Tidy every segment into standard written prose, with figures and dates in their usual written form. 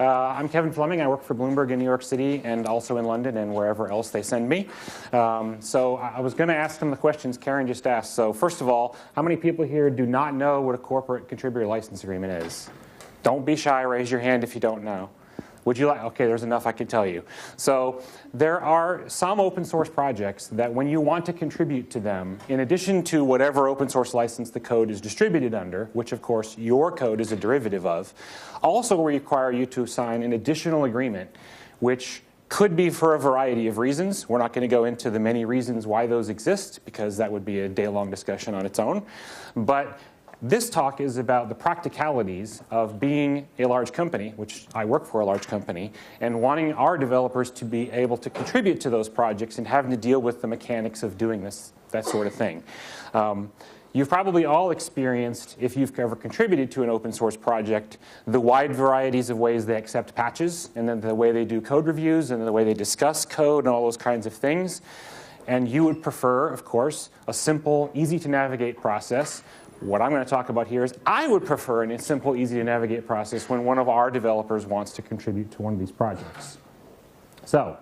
I'm Kevin Fleming. I work for Bloomberg in New York City and also in London and wherever else they send me. So I was going to ask them the questions Karen just asked. So first of all, how many people here do not know what a corporate contributor license agreement is? Don't be shy. Raise your hand if you don't know. Would you like? Okay, there's enough I can tell you. So there are some open source projects that when you want to contribute to them, in addition to whatever open source license the code is distributed under, which of course your code is a derivative of, also require you to sign an additional agreement, which could be for a variety of reasons. We're not going to go into the many reasons why those exist, because that would be a day-long discussion on its own. But this talk is about the practicalities of being a large company, which I work for a large company, and wanting our developers to be able to contribute to those projects and having to deal with the mechanics of doing this, that sort of thing. You've probably all experienced, if you've ever contributed to an open source project, the wide varieties of ways they accept patches, and then the way they do code reviews, and the way they discuss code, and all those kinds of things. And you would prefer, of course, a simple, easy-to-navigate process. What I'm going to talk about here is I would prefer a simple, easy-to-navigate process when one of our developers wants to contribute to one of these projects. So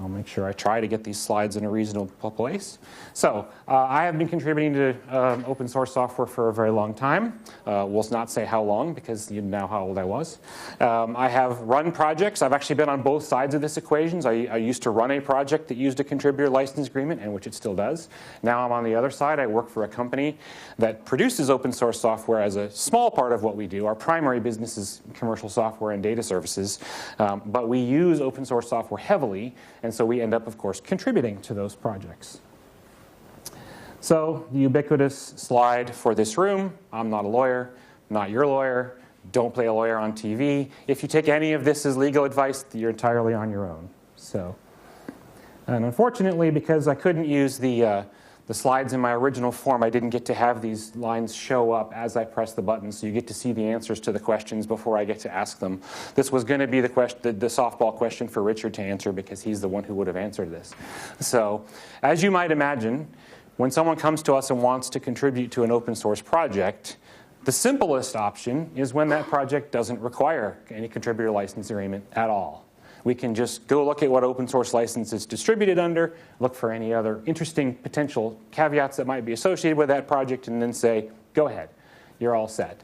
I'll make sure I try to get these slides in a reasonable place. So I have been contributing to open source software for a very long time. We'll not say how long, because you know how old I was. I have run projects. I've actually been on both sides of this equation. I used to run a project that used a contributor license agreement, and which it still does. Now I'm on the other side. I work for a company that produces open source software as a small part of what we do. Our primary business is commercial software and data services. But we use open source software heavily, and so we end up, of course, contributing to those projects. So the ubiquitous slide for this room: I'm not a lawyer, not your lawyer, don't play a lawyer on TV. If you take any of this as legal advice, you're entirely on your own. So, and unfortunately, because I couldn't use the slides in my original form, I didn't get to have these lines show up as I press the button, so you get to see the answers to the questions before I get to ask them. This was going to be the softball question for Richard to answer, because he's the one who would have answered this. So, as you might imagine, when someone comes to us and wants to contribute to an open source project, the simplest option is when that project doesn't require any contributor license agreement at all. We can just go look at what open source license is distributed under, look for any other interesting potential caveats that might be associated with that project, and then say, go ahead, you're all set.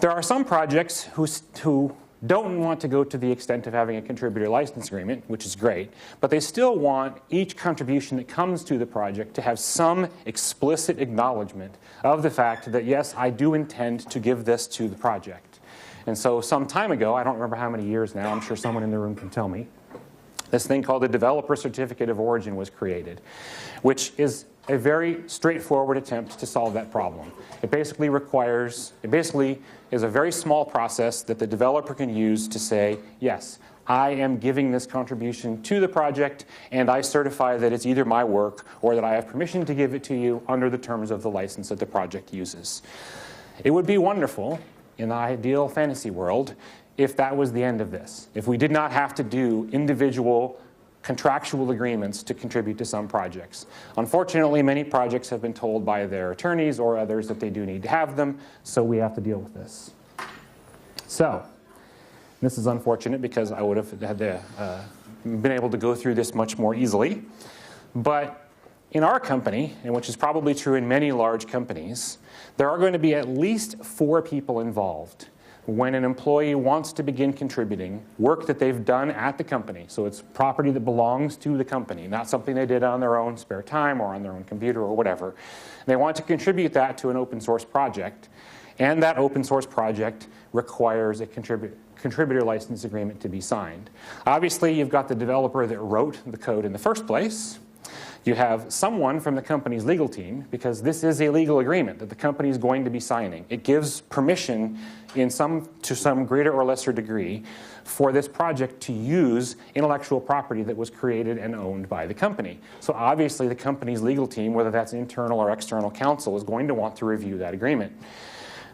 There are some projects who don't want to go to the extent of having a contributor license agreement, which is great, but they still want each contribution that comes to the project to have some explicit acknowledgement of the fact that, yes, I do intend to give this to the project. And so some time ago, I don't remember how many years now, I'm sure someone in the room can tell me, this thing called the Developer Certificate of Origin was created, which is a very straightforward attempt to solve that problem. It basically is a very small process that the developer can use to say, yes, I am giving this contribution to the project, and I certify that it's either my work or that I have permission to give it to you under the terms of the license that the project uses. It would be wonderful, in the ideal fantasy world, if that was the end of this. If we did not have to do individual contractual agreements to contribute to some projects. Unfortunately, many projects have been told by their attorneys or others that they do need to have them, so we have to deal with this. So, this is unfortunate, because I would have had been able to go through this much more easily. But in our company, and which is probably true in many large companies, there are going to be at least 4 people involved when an employee wants to begin contributing work that they've done at the company. So it's property that belongs to the company, not something they did on their own spare time or on their own computer or whatever. They want to contribute that to an open source project, and that open source project requires a contributor license agreement to be signed. Obviously, you've got the developer that wrote the code in the first place. You have someone from the company's legal team, because this is a legal agreement that the company is going to be signing. It gives permission to some greater or lesser degree for this project to use intellectual property that was created and owned by the company. So obviously the company's legal team, whether that's internal or external counsel, is going to want to review that agreement.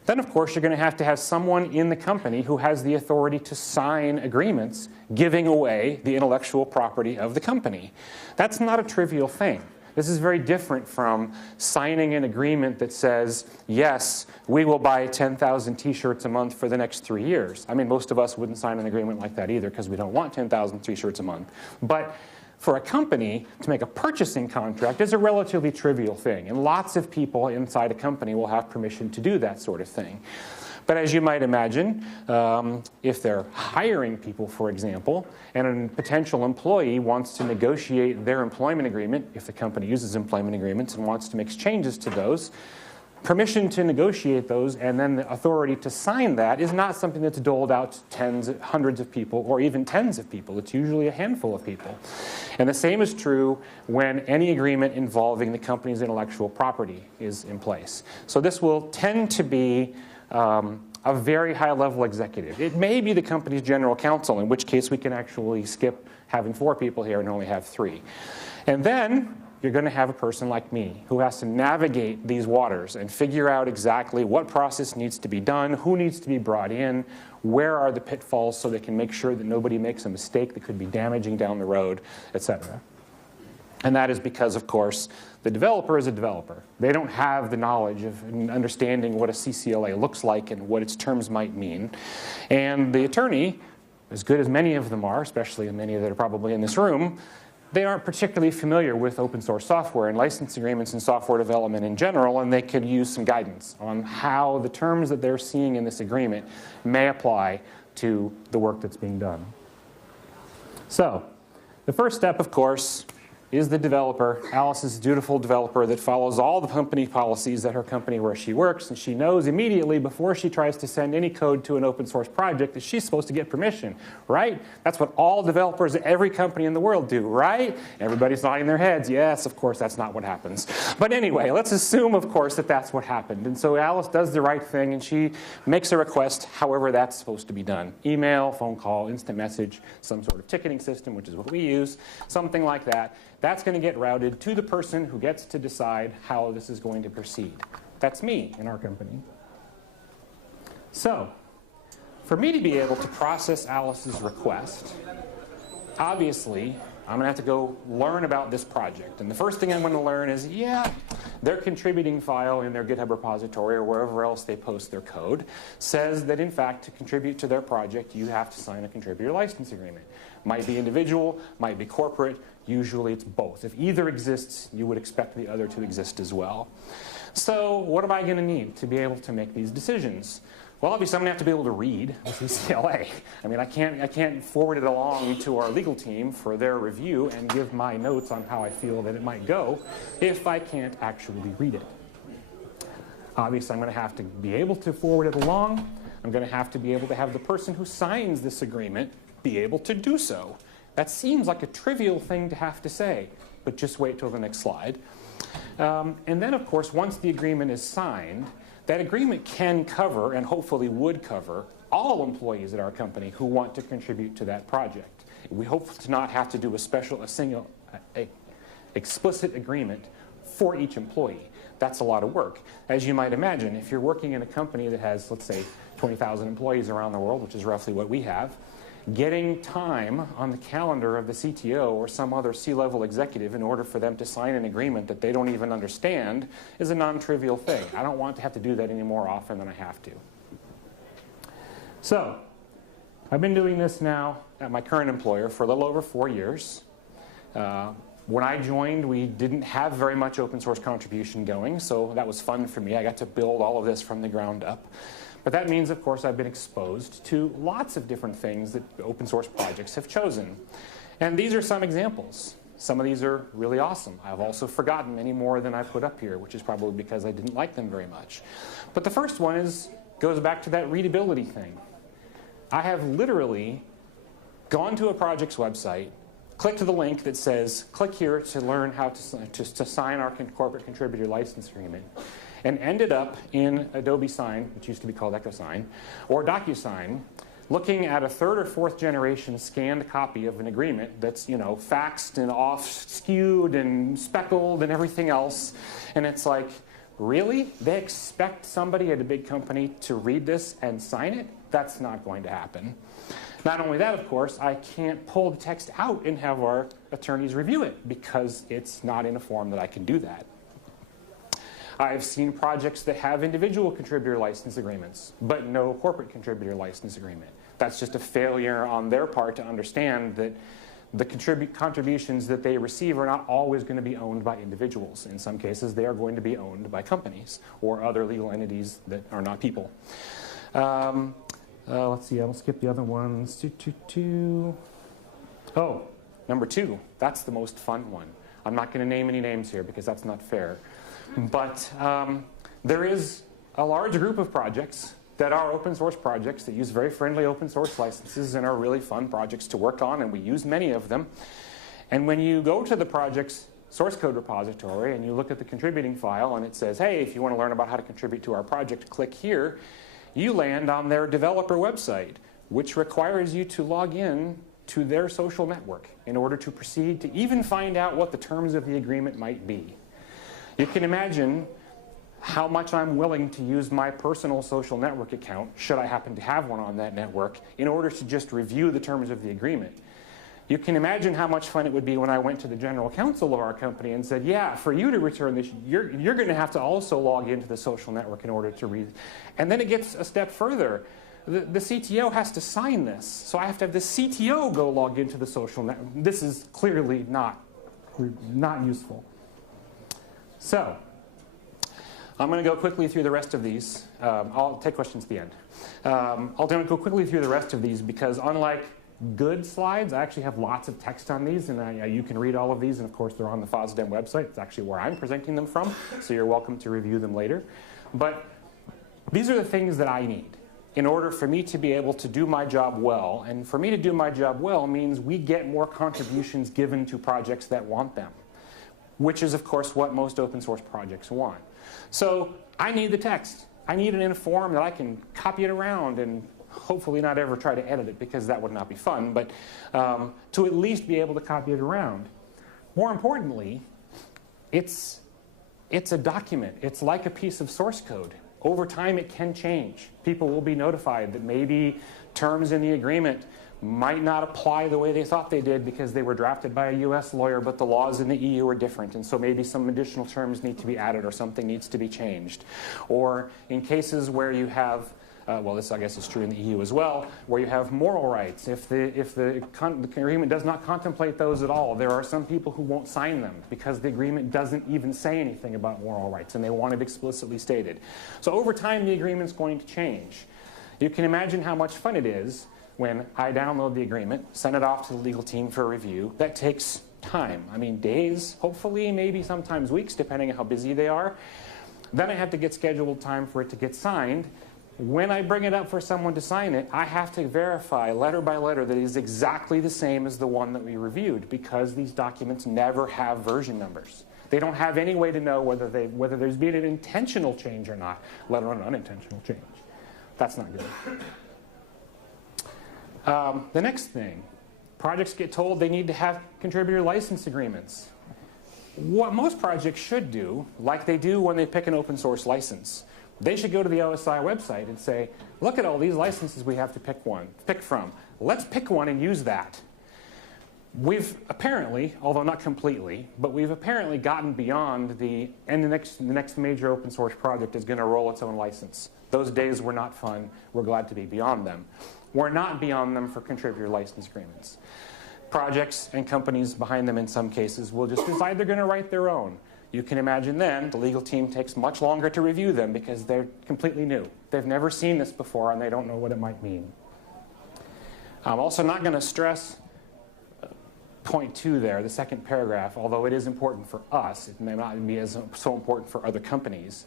Then, of course, you're going to have someone in the company who has the authority to sign agreements giving away the intellectual property of the company. That's not a trivial thing. This is very different from signing an agreement that says, yes, we will buy 10,000 t-shirts a month for the next 3 years. I mean, most of us wouldn't sign an agreement like that either because we don't want 10,000 t-shirts a month. But for a company to make a purchasing contract is a relatively trivial thing, and lots of people inside a company will have permission to do that sort of thing. But as you might imagine, if they're hiring people, for example, and a potential employee wants to negotiate their employment agreement, if the company uses employment agreements and wants to make changes to those, permission to negotiate those and then the authority to sign that is not something that's doled out to tens, hundreds of people, or even tens of people. It's usually a handful of people. And the same is true when any agreement involving the company's intellectual property is in place. So this will tend to be a very high-level executive. It may be the company's general counsel, in which case we can actually skip having 4 people here and only have 3. And then you're going to have a person like me who has to navigate these waters and figure out exactly what process needs to be done, who needs to be brought in, where are the pitfalls so they can make sure that nobody makes a mistake that could be damaging down the road, etc. And that is because, of course, the developer is a developer. They don't have the knowledge of understanding what a CCLA looks like and what its terms might mean. And the attorney, as good as many of them are, especially many that are probably in this room, they aren't particularly familiar with open source software and license agreements and software development in general, and they could use some guidance on how the terms that they're seeing in this agreement may apply to the work that's being done. So, the first step, of course, is the developer. Alice is a dutiful developer that follows all the company policies at her company where she works, and she knows immediately before she tries to send any code to an open source project that she's supposed to get permission, right? That's what all developers at every company in the world do, right? Everybody's nodding their heads. Yes, of course, that's not what happens. But anyway, let's assume, of course, that that's what happened. And so Alice does the right thing, and she makes a request however that's supposed to be done. Email, phone call, instant message, some sort of ticketing system, which is what we use, something like that. That's going to get routed to the person who gets to decide how this is going to proceed. That's me in our company. So, for me to be able to process Alice's request, obviously, I'm going to have to go learn about this project. And the first thing I'm going to learn is, yeah, their contributing file in their GitHub repository or wherever else they post their code says that, in fact, to contribute to their project, you have to sign a contributor license agreement. Might be individual, might be corporate. Usually it's both. If either exists, you would expect the other to exist as well. So what am I going to need to be able to make these decisions? Well, obviously, I'm going to have to be able to read the CLA. I mean, I can't forward it along to our legal team for their review and give my notes on how I feel that it might go if I can't actually read it. Obviously, I'm going to have to be able to forward it along. I'm going to have to be able to have the person who signs this agreement be able to do so. That seems like a trivial thing to have to say, but just wait till the next slide. And then, of course, once the agreement is signed, that agreement can cover, and hopefully would cover, all employees at our company who want to contribute to that project. We hope to not have to do a single explicit agreement for each employee. That's a lot of work. As you might imagine, if you're working in a company that has, let's say, 20,000 employees around the world, which is roughly what we have, getting time on the calendar of the CTO or some other C-level executive in order for them to sign an agreement that they don't even understand is a non-trivial thing. I don't want to have to do that any more often than I have to. So, I've been doing this now at my current employer for a little over 4 years. When I joined, we didn't have very much open source contribution going, so that was fun for me. I got to build all of this from the ground up. But that means, of course, I've been exposed to lots of different things that open source projects have chosen. And these are some examples. Some of these are really awesome. I've also forgotten many more than I put up here, which is probably because I didn't like them very much. But the first one goes back to that readability thing. I have literally gone to a project's website, clicked the link that says, click here to learn how to sign our corporate contributor license agreement, and ended up in Adobe Sign, which used to be called EchoSign, or DocuSign, looking at a 3rd or 4th generation scanned copy of an agreement that's, faxed and off-skewed and speckled and everything else. And it's like, really? They expect somebody at a big company to read this and sign it? That's not going to happen. Not only that, of course, I can't pull the text out and have our attorneys review it because it's not in a form that I can do that. I've seen projects that have individual contributor license agreements, but no corporate contributor license agreement. That's just a failure on their part to understand that the contributions that they receive are not always going to be owned by individuals. In some cases, they are going to be owned by companies or other legal entities that are not people. Let's see, I'll skip the other ones. Oh, number 2. That's the most fun one. I'm not going to name any names here because that's not fair. But there is a large group of projects that are open source projects that use very friendly open source licenses and are really fun projects to work on, and we use many of them. And when you go to the project's source code repository and you look at the contributing file and it says, hey, if you want to learn about how to contribute to our project, click here, you land on their developer website, which requires you to log in to their social network in order to proceed to even find out what the terms of the agreement might be. You can imagine how much I'm willing to use my personal social network account, should I happen to have one on that network, in order to just review the terms of the agreement. You can imagine how much fun it would be when I went to the general counsel of our company and said, yeah, for you to return this, you're going to have to also log into the social network in order to read. And then it gets a step further. The CTO has to sign this. So I have to have the CTO go log into the social network. This is clearly not useful. So I'm going to go quickly through the rest of these. I'll take questions at the end. I'll go quickly through the rest of these because unlike good slides, I actually have lots of text on these, and you can read all of these, and of course they're on the FOSDEM website. It's actually where I'm presenting them from, so you're welcome to review them later. But these are the things that I need in order for me to be able to do my job well, and for me to do my job well means we get more contributions given to projects that want them, which is of course what most open source projects want. So I need the text. I need it in a form that I can copy it around and hopefully not ever try to edit it because that would not be fun, but to at least be able to copy it around. More importantly, it's a document. It's like a piece of source code. Over time, it can change. People will be notified that maybe terms in the agreement might not apply the way they thought they did because they were drafted by a US lawyer, but the laws in the EU are different, and so maybe some additional terms need to be added or something needs to be changed. Or in cases where you have well, this I guess is true in the EU as well, where you have moral rights. If the agreement does not contemplate those at all, there are some people who won't sign them because the agreement doesn't even say anything about moral rights and they want it explicitly stated. So over time, the agreement's going to change. You can imagine how much fun it is when I download the agreement, send it off to the legal team for review. That takes time. I mean, days, hopefully, maybe sometimes weeks, depending on how busy they are. Then I have to get scheduled time for it to get signed. When I bring it up for someone to sign it, I have to verify letter by letter that it is exactly the same as the one that we reviewed because these documents never have version numbers. They don't have any way to know whether there's been an intentional change or not, let alone an unintentional change. That's not good. The next thing, projects get told they need to have contributor license agreements. What most projects should do, like they do when they pick an open source license, they should go to the OSI website and say, look at all these licenses we have to pick from. Let's pick one and use that. We've apparently, although not completely, but we've apparently gotten beyond the next major open source project is going to roll its own license. Those days were not fun. We're glad to be beyond them. We're not beyond them for contributor license agreements. Projects and companies behind them in some cases will just decide they're going to write their own. You can imagine then the legal team takes much longer to review them because they're completely new. They've never seen this before and they don't know what it might mean. I'm also not going to stress point 2 there, the second paragraph, although it is important for us. It may not be so important for other companies.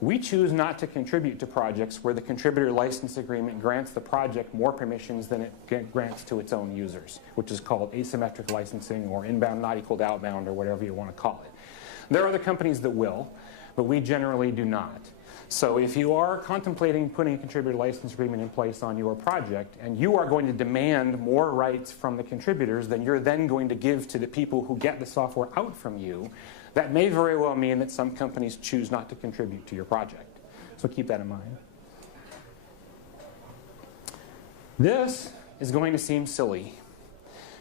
We choose not to contribute to projects where the contributor license agreement grants the project more permissions than it grants to its own users, which is called asymmetric licensing or inbound not equal to outbound or whatever you want to call it. There are other companies that will, but we generally do not. So if you are contemplating putting a contributor license agreement in place on your project and you are going to demand more rights from the contributors than you're then going to give to the people who get the software out from you, that may very well mean that some companies choose not to contribute to your project. So keep that in mind. This is going to seem silly,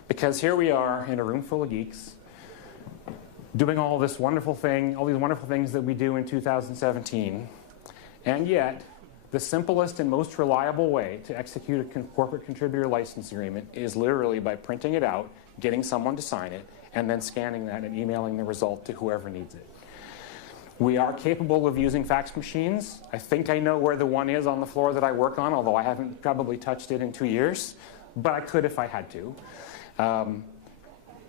because here we are in a room full of geeks doing all these wonderful things that we do in 2017, and yet the simplest and most reliable way to execute a corporate contributor license agreement is literally by printing it out, getting someone to sign it, and then scanning that and emailing the result to whoever needs it. We are capable of using fax machines. I think I know where the one is on the floor that I work on, although I haven't probably touched it in 2 years, but I could if I had to.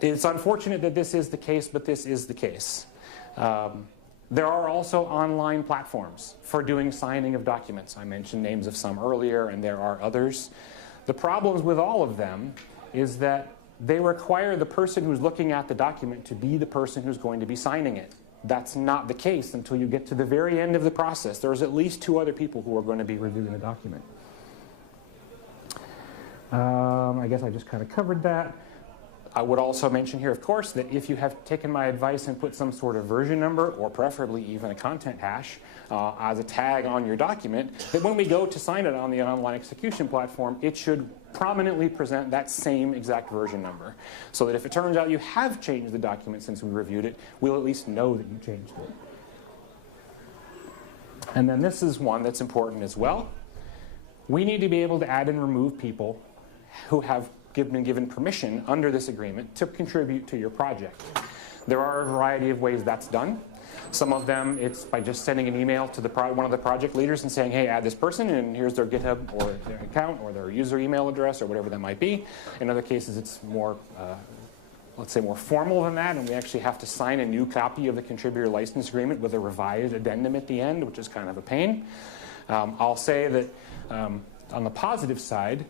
It's unfortunate that this is the case, but this is the case. There are also online platforms for doing signing of documents. I mentioned names of some earlier, and there are others. The problems with all of them is that they require the person who's looking at the document to be the person who's going to be signing it. That's not the case until you get to the very end of the process. There's at least 2 other people who are going to be reviewing the document. I guess I just kind of covered that. I would also mention here, of course, that if you have taken my advice and put some sort of version number, or preferably even a content hash, as a tag on your document, that when we go to sign it on the online execution platform, it should prominently present that same exact version number. So that if it turns out you have changed the document since we reviewed it, we'll at least know that you changed it. And then this is one that's important as well. We need to be able to add and remove people who have been given permission under this agreement to contribute to your project. There are a variety of ways that's done. Some of them, it's by just sending an email to one of the project leaders and saying, hey, add this person, and here's their GitHub or their account or their user email address or whatever that might be. In other cases, it's more, let's say, more formal than that, and we actually have to sign a new copy of the contributor license agreement with a revised addendum at the end, which is kind of a pain. I'll say that on the positive side,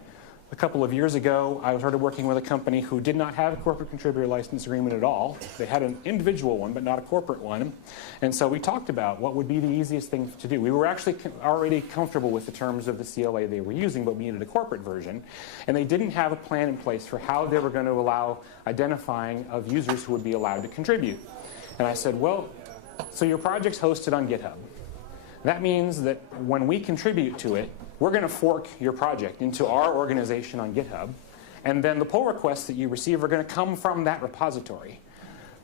a couple of years ago, I started working with a company who did not have a corporate contributor license agreement at all. They had an individual one, but not a corporate one. And so we talked about what would be the easiest thing to do. We were actually already comfortable with the terms of the CLA they were using, but we needed a corporate version. And they didn't have a plan in place for how they were going to allow identifying of users who would be allowed to contribute. And I said, well, so your project's hosted on GitHub. That means that when we contribute to it, we're going to fork your project into our organization on GitHub, and then the pull requests that you receive are going to come from that repository.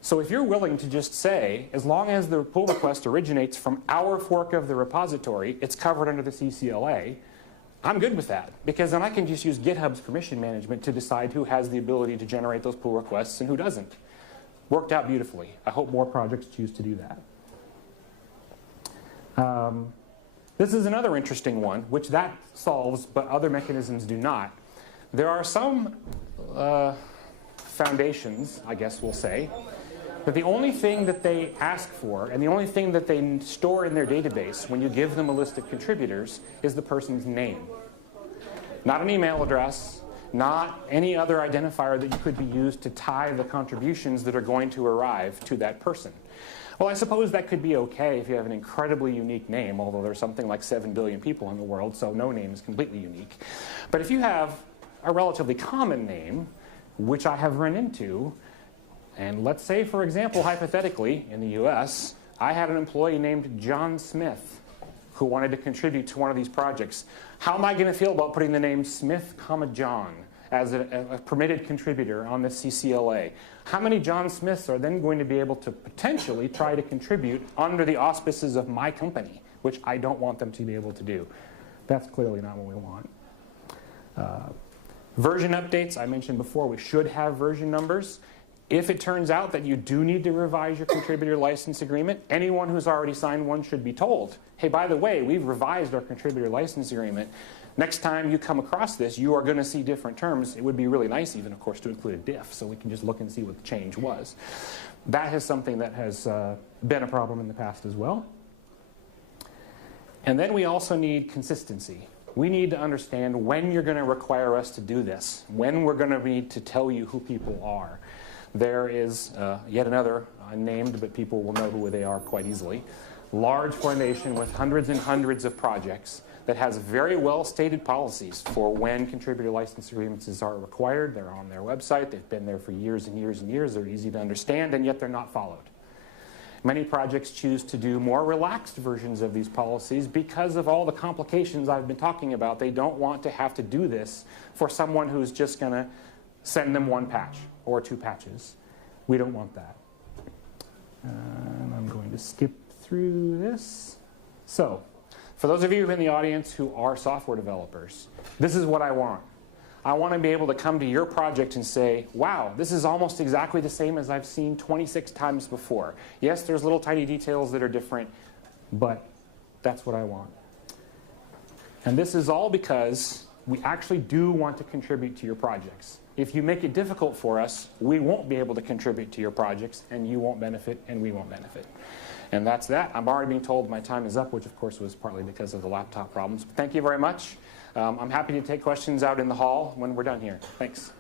So if you're willing to just say, as long as the pull request originates from our fork of the repository, it's covered under the CCLA, I'm good with that, because then I can just use GitHub's permission management to decide who has the ability to generate those pull requests and who doesn't. Worked out beautifully. I hope more projects choose to do that. This is another interesting one, which that solves, but other mechanisms do not. There are some foundations, I guess we'll say, that the only thing that they ask for and the only thing that they store in their database when you give them a list of contributors is the person's name. Not an email address, not any other identifier that could be used to tie the contributions that are going to arrive to that person. Well, I suppose that could be okay if you have an incredibly unique name, although there's something like 7 billion people in the world, so no name is completely unique. But if you have a relatively common name, which I have run into, and let's say, for example, hypothetically, in the US, I had an employee named John Smith who wanted to contribute to one of these projects. How am I going to feel about putting the name Smith, John as a permitted contributor on the CCLA? How many John Smiths are then going to be able to potentially try to contribute under the auspices of my company, which I don't want them to be able to do? That's clearly not what we want. Version updates, I mentioned before, we should have version numbers. If it turns out that you do need to revise your contributor license agreement, anyone who's already signed one should be told, hey, by the way, we've revised our contributor license agreement. Next time you come across this, you are going to see different terms. It would be really nice even, of course, to include a diff so we can just look and see what the change was. That is something that has been a problem in the past as well. And then we also need consistency. We need to understand when you're going to require us to do this, when we're going to need to tell you who people are. There is yet another unnamed, but people will know who they are quite easily. Large foundation with hundreds and hundreds of projects that has very well-stated policies for when contributor license agreements are required. They're on their website. They've been there for years and years and years. They're easy to understand, and yet they're not followed. Many projects choose to do more relaxed versions of these policies because of all the complications I've been talking about. They don't want to have to do this for someone who's just going to send them one patch or 2 patches. We don't want that. And I'm going to skip through this. So, for those of you in the audience who are software developers, this is what I want. I want to be able to come to your project and say, wow, this is almost exactly the same as I've seen 26 times before. Yes, there's little tiny details that are different, but that's what I want. And this is all because we actually do want to contribute to your projects. If you make it difficult for us, we won't be able to contribute to your projects, and you won't benefit, and we won't benefit. And that's that. I'm already being told my time is up, which of course was partly because of the laptop problems. But thank you very much. I'm happy to take questions out in the hall when we're done here. Thanks.